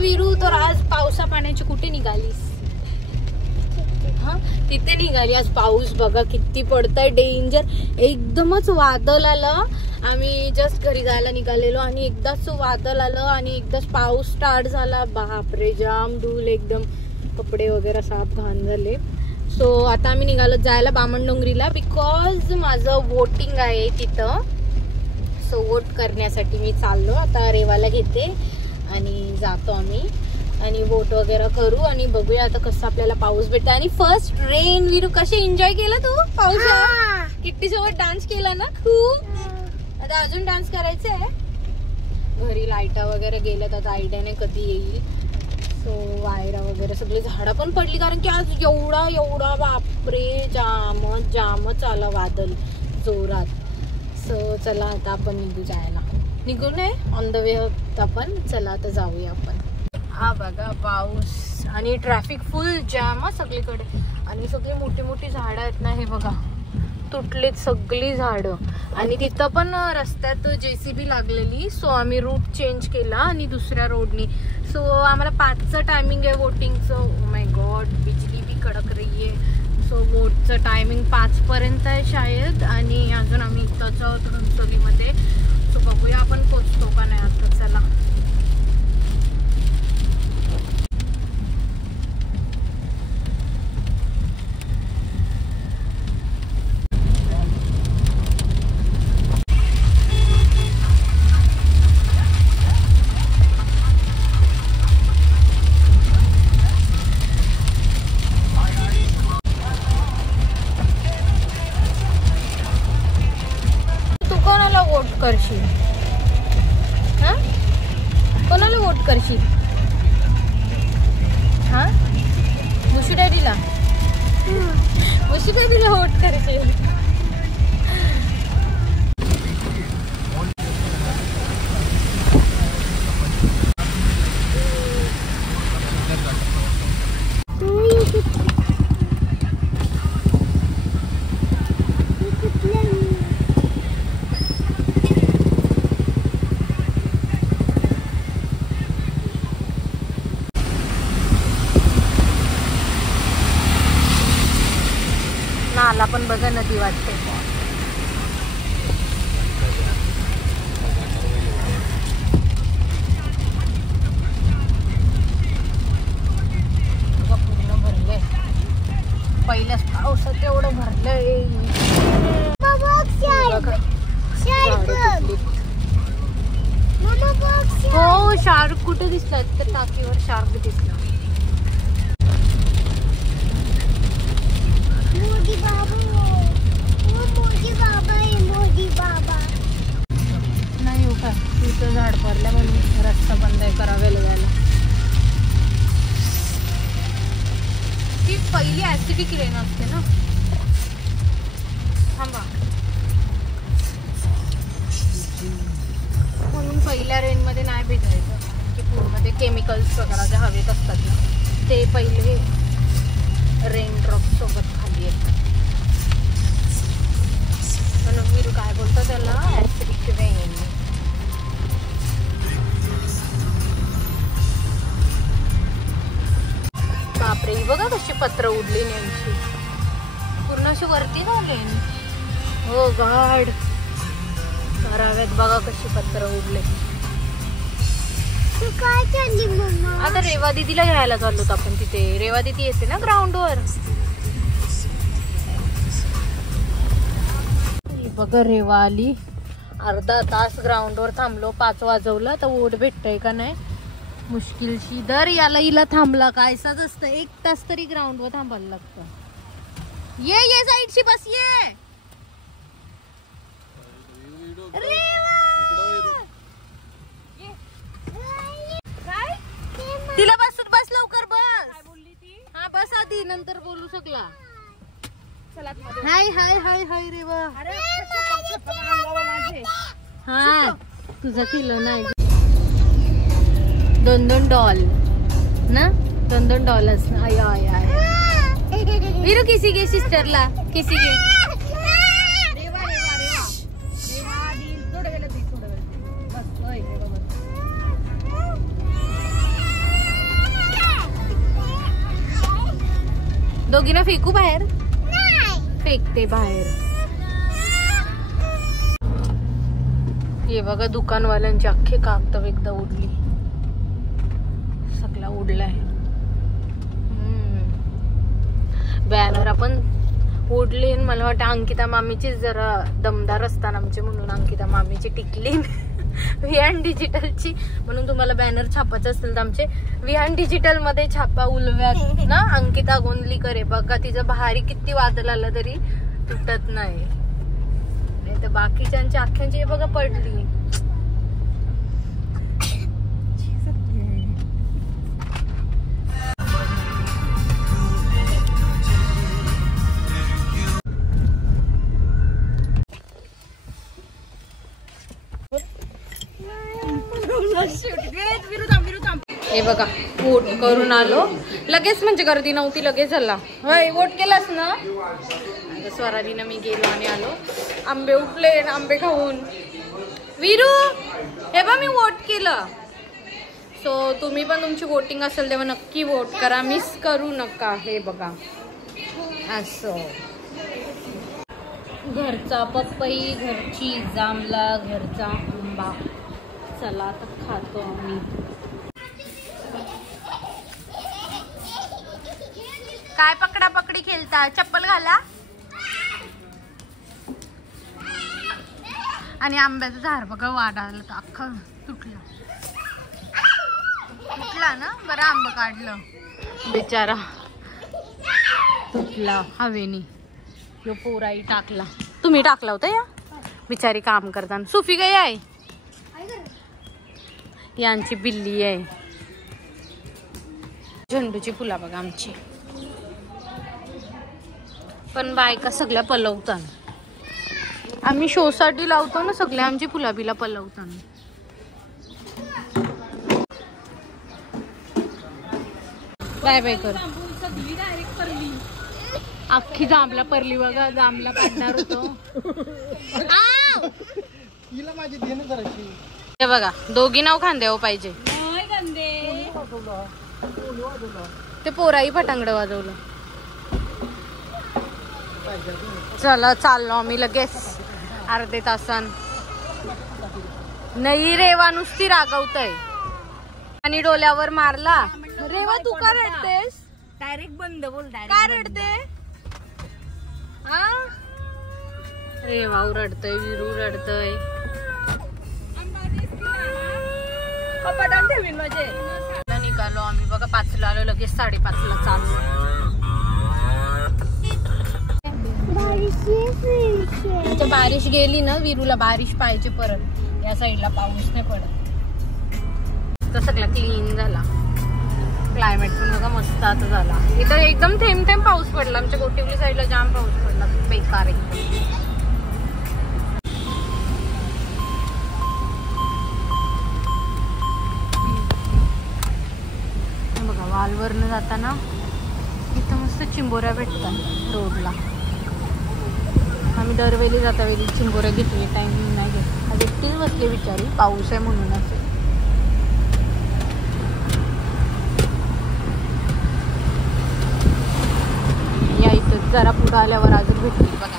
विरू तर आज पावसा पाण्याची कुठे निघालीस? हा तिथे निघाली आज. पाऊस बघा किती पडतंय, डेंजर. एकदमच वादळ आलं. आम्ही जस्ट घरी जायला निघालेलो आणि एकदाच वादळ आलं आणि एकदाच पाऊस स्टार्ट झाला. बापरे, जाम धूल, एकदम कपडे वगैरे साफ घाण झाले. सो आता आम्ही निघालो जायला बामणडोंगरीला, बिकॉज माझं वोटिंग आहे तिथं. सो वोट करण्यासाठी मी चाललो. आता रेवाला घेते आणि जातो आम्ही आणि वोट वगैरे करू आणि बघूया आता कसं आपल्याला पाऊस भेटतो. आणि फर्स्ट रेन. विरू कसे एन्जॉय केला तू पावसात? किट्टी सोबत डान्स केला ना खूप. आता अजून डान्स करायचा आहे. घरी लाईटा वगैरे गेल्यात, आता आयडिया नाही कधी येईल. सो वायरा वगैरे सगळी झाडं पण पडली कारण की आज एवढा बापरे जामच आला वादळ जोरात. सो चला आता आपण निघू नये ऑन द वे आपण. चला आता जाऊया आपण. हा बघा पाऊस आणि ट्रॅफिक फुल जाम सगळीकडे. आणि सगळी मोठी मोठी झाडं आहेत ना, हे बघा तुटलीत सगळी झाडं. आणि तिथं पण रस्त्यात JCB लागलेली. सो आम्ही रूट चेंज केला आणि दुसऱ्या रोडनी. सो आम्हाला 5चं टायमिंग आहे वोटिंगचं. ओ माय गॉड, बिजली भी कडक रही आहे. सो वोटचं टायमिंग 5 पर्यंत आहे शायद. आणि अजून आम्ही इथंच आहोत घनसोलीमध्ये. सो बघूया आपण पोचतो का नाही आता. चला करशील. हा कोणाला वोट करशील? हा मुशी डॅडीला वोट करशील. नाला पण बघा नदी वाटते. पूर्ण भरले. पहिल्याच पावसात एवढं भरलंय. हो शार्क कुठे दिसला? तर टाकीवर शार्क दिसला. नाही हो का तिथं झाड पडल्या म्हणून रस्ता बंद आहे करावेला जायला. ती पहिली ऍसिडिक रेन असते ना. थांबा, म्हणून पहिल्या रेन मध्ये नाही भिजायचं की पूर्ण केमिकल्स वगैरे जे हवेत असतात ना ते पहिले रेन ड्रॉप सोबत खाली येतात. म्हणून मी काय बोलतो त्याला ऍसिडिक रेन. बापरे, बघा कशी पत्र उडली नेमकी पूर्ण अशी वरती झाले. हो गॉड, कराव्यात बघा कशी पत्र उडले. काय चालली मम्मा? आता रेवा दीदीला घ्यायला चाललो आपण. तिथे रेवा दीदी येते ना ग्राउंडवर. बघा रेवा आली. अर्धा तास ग्राउंडवर थांबलो. 5 वाजवलं तर वोट भेटतंय का नाही मुश्किलशी. दर याला हिला थांबला कायसाच असतं. 1 तास तरी ग्राउंडवर थांबायला लागतं. ये साईडशी बस. ये तिला बस लवकर बस. काय बोलली ती? हा बस आधी, नंतर बोलू शकला. हाय हाय हाय हाय रेवा. हा तुझा किलो नाही. 2-2 डॉल ना, 2-2 डॉलर्स. आया आया वीरू किसी के सिस्टरला किसी के. दोघींना फेकू बाहेर? फेकते बाहेर. हे बघा दुकानवाल्यांची अख्खे कागद एकदा उडली, सगळा उडलाय. बॅनर आपण उडले. मला वाटतं अंकिता मामीची जरा दमदार असतात आमचे, म्हणून अंकिता मामीची टिकली विहान डिजिटलची. म्हणून तुम्हाला बॅनर छापायचं असेल तर आमचे विहान डिजिटल मध्ये छापा. उलव्यात ना अंकिता गोंदलीकर आहे बघा, तिचं भारी किती वादळ आलं तरी तुटत नाही. तर बाकीच्यांच्या अख्ख्यांची बघा पडली. हे बघा वोट करून आलो लगेच, म्हणजे गर्दी नव्हती, लगेच झाला. होय वोट केलास ना? स्वरालीनं मी गेलो आणि आलो. आंबे उठले, आंबे खाऊन. विरू हे बा मी वोट केलं. सो तुम्ही पण तुमची वोटिंग असेल तेव्हा नक्की वोट करा, मिस करू नका. हे बघा असं घरचा पपई, घरची जांभळा, घरचा आंबा. चला आता खातो आम्ही. काय पकडा पकडी खेळता? चप्पल घाला. आणि आंब्याचं झाड बघा वाढायला तर अख्खा तुटला ना. बरं आंब काढलं, बिचारा तुटला हवेनी. यो पोराई टाकला. तुम्ही टाकला होता या? बिचारी काम करताना. सुफी गई आहे, यांची बिल्ली आहे. झेंडूची फुला बघा आमची. पण बायका सगळ्या पलवतात. आम्ही शो साठी लावतो ना सगळ्या आमची फुला बिला पलवतात. बाय बाय कर. अख्खी जांभला परली बघा. जांभला काढणार होतो. हे बघा दोघी नाव खांद्यावर पाहिजे. ते पोराई फटांगड वाजवलं. चला चाललो आम्ही लगेच अर्धे तासान. नाही रेवा नुसती रागवतय आणि डोल्यावर मारला. रेवा तू का रडतेस? डायरेक्ट बंद बोल. काय रडते? रेवा रडतय, विरू रडतय. निघालो आम्ही बघा 5ला आलो, लगेच 5:30ला चाललो. बारिश गेली ना, विरूला बारिश पाहिजे परत. या साईडला पाऊस नाही पडत. तर सगळा क्लीन झाला. क्लायमेट पण बघा मस्त आता झाला. इथं एकदम थेंब थेंब पाऊस पडला. आमच्या गोटिवली साईडला जाम पाऊस पडला, बेकार एकदम. बघा वालवरनं जाताना इथं मस्त चिंबोऱ्या भेटतात रोडला. आम्ही दरवेळी जाता वेळी चिंबोऱ्या घेतली, टाइम नाही घेत. आज एकटीच बसली बिचारी, पाऊस आहे म्हणून. असे या इथं जरा पुढं आल्यावर अजून भेटली बघा.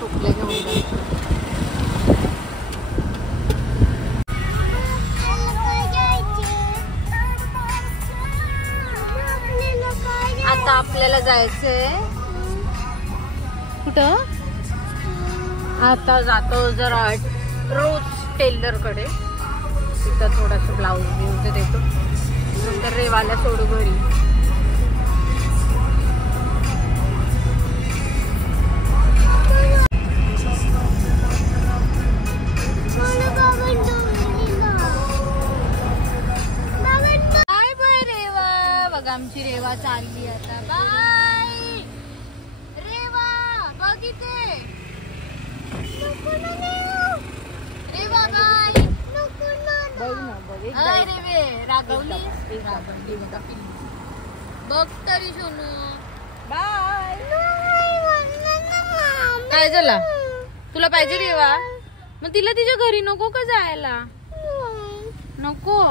टोपल्या घेऊन जायचं. आता आपल्याला जायचंय कुठं? आता जातो जरा रोज टेलर कडे. तिथं थोडस ब्लाऊज बिऊज देतो, नंतर रेवाला सोडू घरी. Bye bye Reva. बघा आमची रेवा चालली आता. बाय रेवा. बघिते रेवा बाय. अरे रागवली बघ तरी सोनू. बाय. काय झाला? तुला पाहिजे रेवा? मग तिला तिच्या घरी नको का जायला? नको?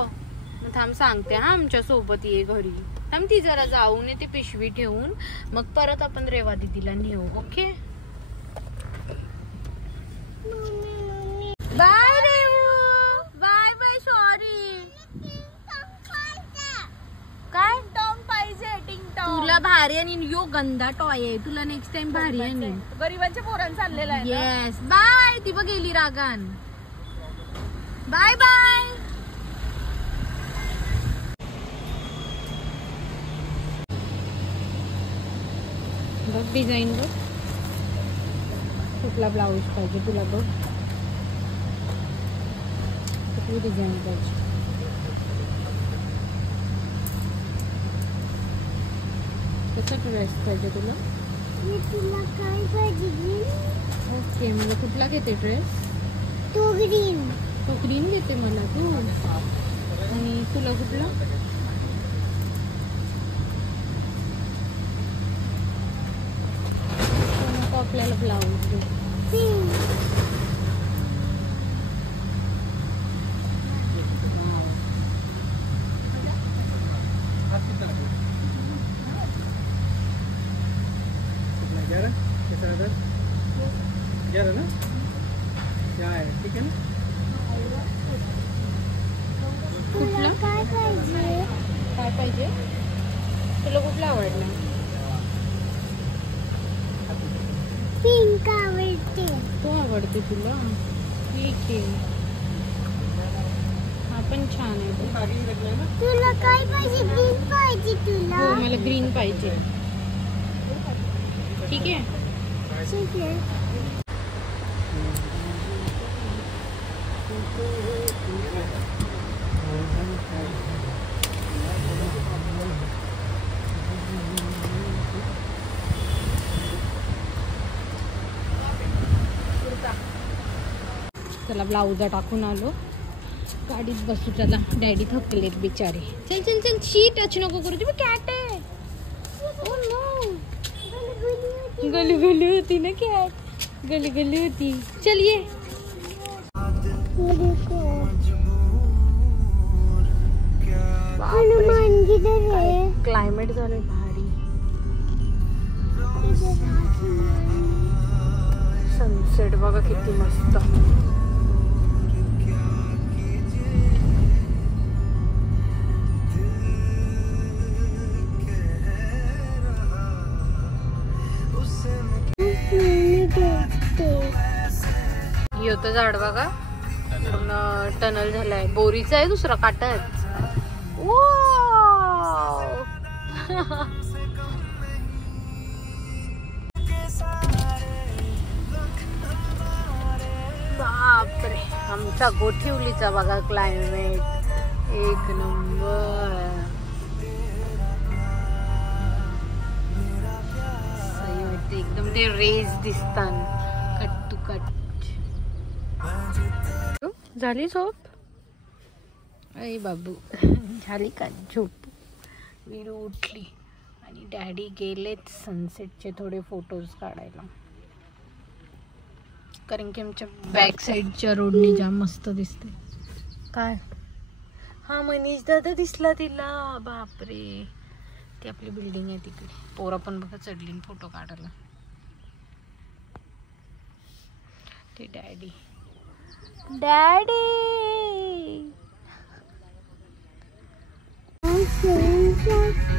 थांब सांगते हा, आमच्या सोबत ये घरी. थांब, ती जरा जाऊन येते पिशवी ठेवून, मग परत आपण रेवा दीदीला नेऊ. Okay bye Revu, bye bye. Sorry. काय टॉम पाहिजे? टिंग टॉम तुला भारी आणि यो गंदा टॉय आहे, तुला नेक्स्ट टाइम भारी आणि गरीबांच्या पोरांचा चाललेला आहे. Yes bye. ती बघ गेली रागान. Bye bye. बघ डिझाईन बघ, कुठला ब्लाऊज पाहिजे तुला? बघ कुठली डिझाईन पाहिजे? कसा ड्रेस पाहिजे तुला? तुला काय पाहिजे? ओके, मला कुठला घेते ड्रेस? तो ग्रीन. तो ग्रीन घेते मला तू. आणि तुला कुठला? आपल्याला ब्लाऊज दे. ना क्या है? ठीक है ना? कुठला काय पाहिजे? काय पाहिजे तुला? कुठला आवडला? पिंक आवडते. तो आवडते तुला? ठीक आहे, हा पण छान आहे. तुला काय पाहिजे? ग्रीन पाहिजे तुला? हो, मला ग्रीन पाहिजे. ठीक आहे. ठीक आहे. चला ब्लाऊज टाकून आलो, गाडीत बसू. चला, डॅडी थकलेत बिचारे. चल चल चल, शी टच नको करू. तुम्ही कॅट आहे. ओ नो, गली गली होती ना कॅट, गली गली होती. चल ये. हनुमान किधर है? क्लायमेट झालंय भारी. सनसेट बघा किती मस्त. होतं झाड बघा, पूर्ण टनल झालाय. बोरीचा आहे, दुसरा काटा आहे. बापरे, आमचा गोठिवलीचा बघा क्लायमेट एक नंबर. सही वाटते एकदम. ते रेज दिसतात कट टू कट. झाली झोप? अरे बाबू, झाली का झोप? वीरू उठली आणि डॅडी गेलेत सनसेटचे थोडे फोटोज काढायला, कारण की आमच्या बॅक साईडच्या रोडनी जाम मस्त दिसते. काय? हा, मनीष दादा दिसला तिला. बापरे, ती आपली बिल्डिंग आहे तिकडे. पोरं पण बघा चढली फोटो काढायला. ते डॅडी डॅडी Thank you.